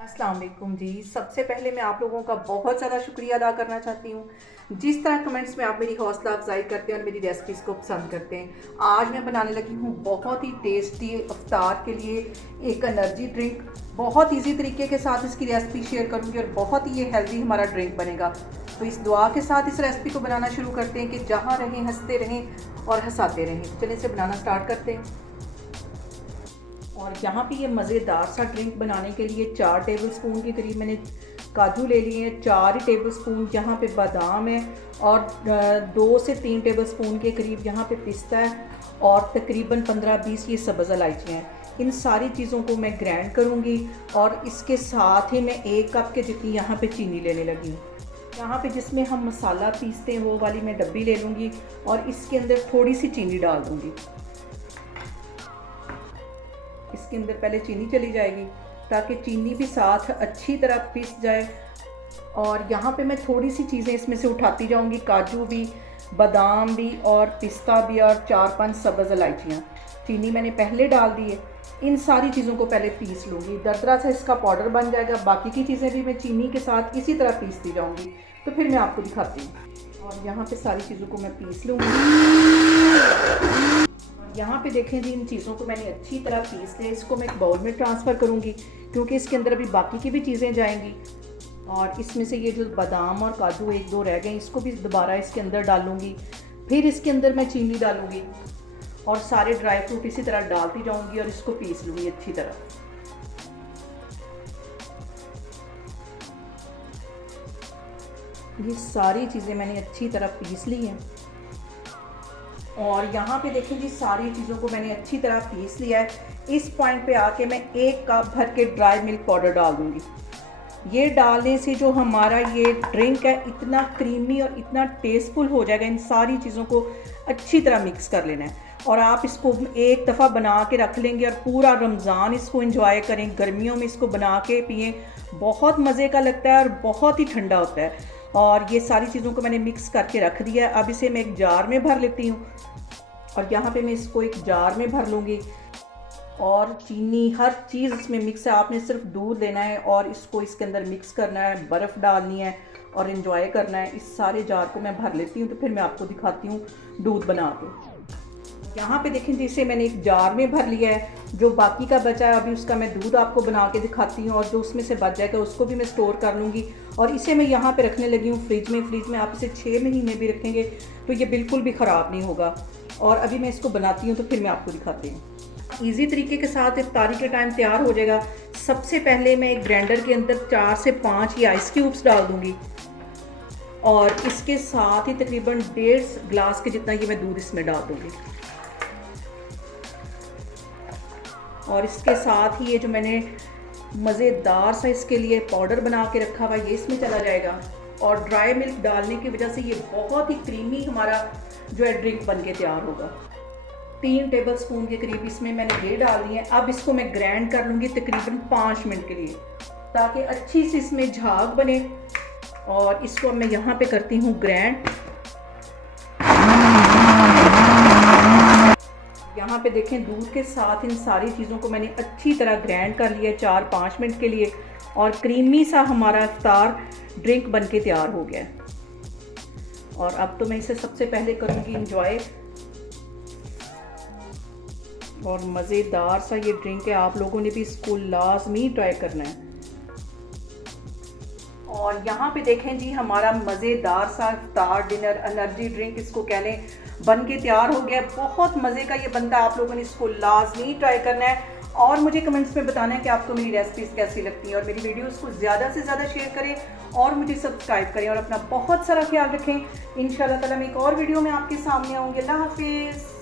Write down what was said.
अस्सलाम वालेकुम जी। सबसे पहले मैं आप लोगों का बहुत ज़्यादा शुक्रिया अदा करना चाहती हूँ। जिस तरह कमेंट्स में आप मेरी हौसला अफजाई करते हैं और मेरी रेसिपीज़ को पसंद करते हैं। आज मैं बनाने लगी हूँ बहुत ही टेस्टी इफ्तार के लिए एक एनर्जी ड्रिंक। बहुत इजी तरीके के साथ इसकी रेसिपी शेयर करूँगी और बहुत ही ये हेल्दी हमारा ड्रिंक बनेगा। तो इस दुआ के साथ इस रेसिपी को बनाना शुरू करते हैं कि जहाँ रहें हंसते रहें और हंसाते रहें। चलिए इसे बनाना स्टार्ट करते हैं। और यहाँ पे ये मज़ेदार सा ड्रिंक बनाने के लिए 4 टेबलस्पून के करीब मैंने काजू ले लिए हैं। 4 ही टेबलस्पून यहाँ पे बादाम है और 2 से 3 टेबलस्पून के करीब यहाँ पे पिस्ता है और तकरीबन 15-20 ये सब्ज़ इलायचियाँ हैं। इन सारी चीज़ों को मैं ग्राइंड करूँगी और इसके साथ ही मैं 1 कप के जितनी यहाँ पे चीनी लेने लगी हूँ। यहाँ पे जिसमें हम मसाला पीसते हैं वो वाली मैं डब्बी ले लूँगी और इसके अंदर थोड़ी सी चीनी डाल दूँगी। इसके अंदर पहले चीनी चली जाएगी ताकि चीनी भी साथ अच्छी तरह पिस जाए। और यहाँ पे मैं थोड़ी सी चीज़ें इसमें से उठाती जाऊँगी, काजू भी, बादाम भी और पिस्ता भी और 4-5 सब्ज़ इलायचियाँ। चीनी मैंने पहले डाल दी है। इन सारी चीज़ों को पहले पीस लूँगी, दरदरा सा इसका पाउडर बन जाएगा। बाकी की चीज़ें भी मैं चीनी के साथ इसी तरह पीसती जाऊँगी, तो फिर मैं आपको दिखाती हूँ। और यहाँ पे सारी चीज़ों को मैं पीस लूँगी। यहाँ पे देखें जी, इन चीज़ों को मैंने अच्छी तरह पीस लिया। इसको मैं एक बाउल में ट्रांसफ़र करूँगी क्योंकि इसके अंदर अभी बाकी की भी चीज़ें जाएंगी। और इसमें से ये जो बादाम और काजू 1-2 रह गए, इसको भी दोबारा इसके अंदर डालूँगी। फिर इसके अंदर मैं चीनी डालूँगी और सारे ड्राई फ्रूट इसी तरह डालती जाऊँगी और इसको पीस लूँगी अच्छी तरह। ये सारी चीज़ें मैंने अच्छी तरह पीस ली हैं। और यहाँ पे देखें जी, सारी चीज़ों को मैंने अच्छी तरह पीस लिया है। इस पॉइंट पे आके मैं 1 कप भर के ड्राई मिल्क पाउडर डाल दूँगी। ये डालने से जो हमारा ये ड्रिंक है इतना क्रीमी और इतना टेस्टफुल हो जाएगा। इन सारी चीज़ों को अच्छी तरह मिक्स कर लेना है और आप इसको एक दफ़ा बना के रख लेंगे और पूरा रमज़ान इसको एंजॉय करें। गर्मियों में इसको बना के पिएँ, बहुत मज़े का लगता है और बहुत ही ठंडा होता है। और ये सारी चीज़ों को मैंने मिक्स करके रख दिया है। अब इसे मैं एक जार में भर लेती हूँ और यहाँ पे मैं इसको एक जार में भर लूँगी। और चीनी हर चीज़ इसमें मिक्स है, आपने सिर्फ दूध लेना है और इसको इसके अंदर मिक्स करना है, बर्फ़ डालनी है और एंजॉय करना है। इस सारे जार को मैं भर लेती हूँ, तो फिर मैं आपको दिखाती हूँ दूध बना के। यहाँ पे देखें जिसे मैंने एक जार में भर लिया है। जो बाकी का बचा है अभी उसका मैं दूध आपको बना के दिखाती हूँ और जो उसमें से बच जाएगा उसको भी मैं स्टोर कर लूँगी। और इसे मैं यहाँ पे रखने लगी हूँ फ्रिज में। फ्रिज में आप इसे 6 महीने भी रखेंगे तो ये बिल्कुल भी ख़राब नहीं होगा। और अभी मैं इसको बनाती हूँ तो फिर मैं आपको दिखाती हूँ। ईज़ी तरीके के साथ इफ्तारी के टाइम तैयार हो जाएगा। सबसे पहले मैं एक ग्राइंडर के अंदर 4 से 5 ही आइस क्यूब्स डाल दूँगी और इसके साथ ही तकरीबन 1.5 गिलास के जितना ये मैं दूध इसमें डाल दूँगी। और इसके साथ ही ये जो मैंने मज़ेदार सा इसके लिए पाउडर बना के रखा हुआ ये इसमें चला जाएगा। और ड्राई मिल्क डालने की वजह से ये बहुत ही क्रीमी हमारा जो है ड्रिंक बन के तैयार होगा। 3 टेबलस्पून के करीब इसमें मैंने ये डाल दी है। अब इसको मैं ग्राइंड कर लूँगी तकरीबन 5 मिनट के लिए ताकि अच्छी सी इसमें झाग बने। और इसको मैं यहाँ पे करती हूँ ग्राइंड। यहाँ पे देखें दूध के साथ इन सारी चीज़ों को मैंने अच्छी तरह ग्राइंड कर लिया 4-5 मिनट के लिए और क्रीमी सा हमारा इफ्तार ड्रिंक बन के तैयार हो गया है। और अब तो मैं इसे सबसे पहले करूँगी इंजॉय। और मज़ेदार सा ये ड्रिंक है, आप लोगों ने भी इसको लाजमी ट्राई करना है। और यहाँ पे देखें जी, हमारा मज़ेदार सा इफ्तार डिनर एनर्जी ड्रिंक इसको कह लें बन के तैयार हो गया। बहुत मज़े का ये बनता है, आप लोगों ने इसको लाजमी ट्राई करना है और मुझे कमेंट्स में बताना है कि आपको मेरी रेसिपीज़ कैसी लगती हैं। और मेरी वीडियोस को ज़्यादा से ज़्यादा शेयर करें और मुझे सब्सक्राइब करें और अपना बहुत सारा ख्याल रखें। इंशाल्लाह ताला मैं एक और वीडियो में आपके सामने आऊँगी। अल्लाह हाफिज़।